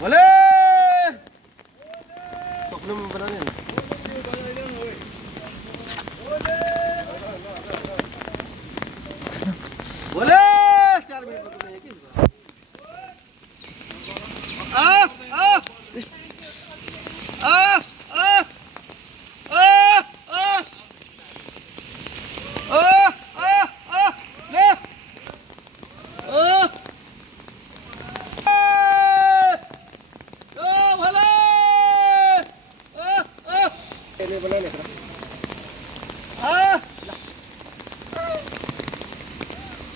बोले पकड़ो में बना लेना बोले 4 मिनट पकड़ो ये आ आ आ आ आ आ ले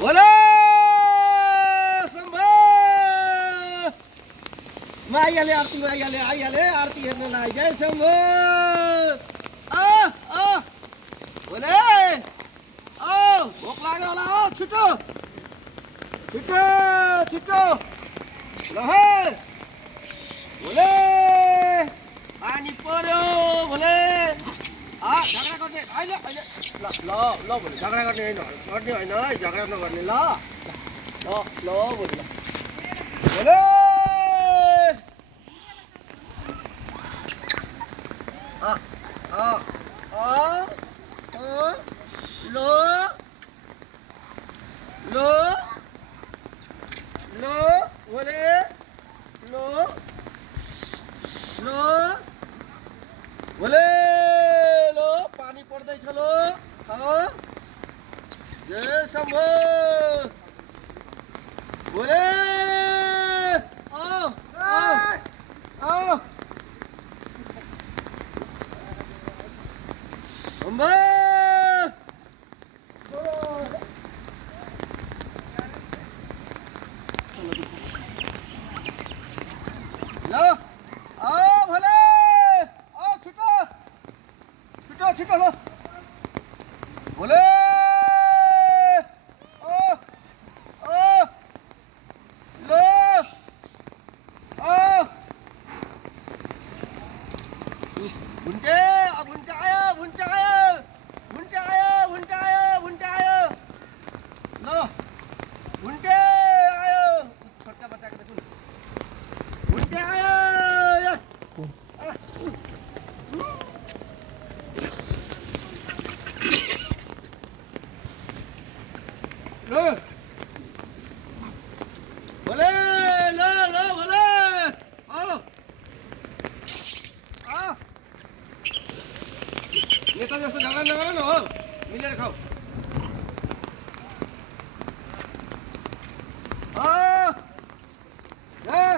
बोले संभा माई आले आरती माई आले आरती हेर्न लाई जय शंभो बोले भोक लाग्यो होला हो छिटो छिटो छिटो ल हे बोले पानी पर्यो बोले झगडा गर्ने अहिले अहिले ल ल ल बोले झगडा गर्ने होइन है झगडा नगर्ने ल ल ल बोले बोले लो लो लो बोले लो लो बोले लो पानी पर्दैछ लो जय शम्भो बोले आओ आओ शम्भो लो आओ भले आओ छिटो छिटो छिटो लो बोले लो भुन्टे भुन्टे आयो भुन्टे आयो भुन्टे आयो भुन्टे आयो भुन्टे आयो लो भुन्टे आयो छोटका बच्चाको देखुन भुन्टे आयो लो बोले लो लो बोले आओ आओ नेता जस्तो झगडा नगर न हो मिलेर खाऊ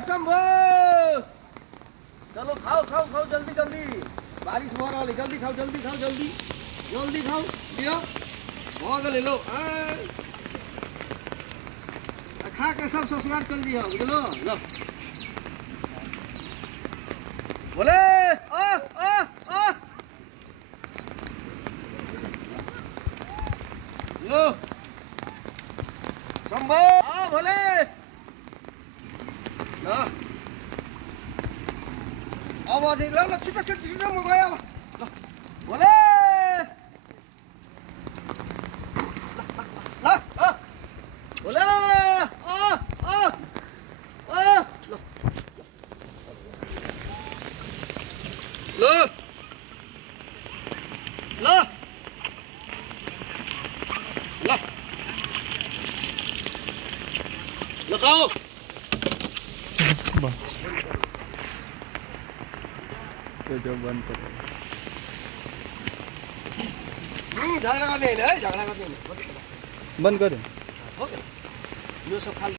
शम्भो चलो खाओ खाओ खाओ जल्दी जल्दी बारिश हो रहा है जल्दी खाओ जल्दी खाओ जल्दी जल्दी खाओ लियो भगले लो खा के सब ससुराल चल दिया बुझलो लो बोले लो शंभो बोले लो अब अझै ल ल छिटो छिटो छिटो म गयो ल बोले ल बोले लो लो लो लो खाओ त्यो बन्द कर झगडा गर्ने होइन है झगडा गर्ने होइन बन्द गर्यो हो यो सब खाल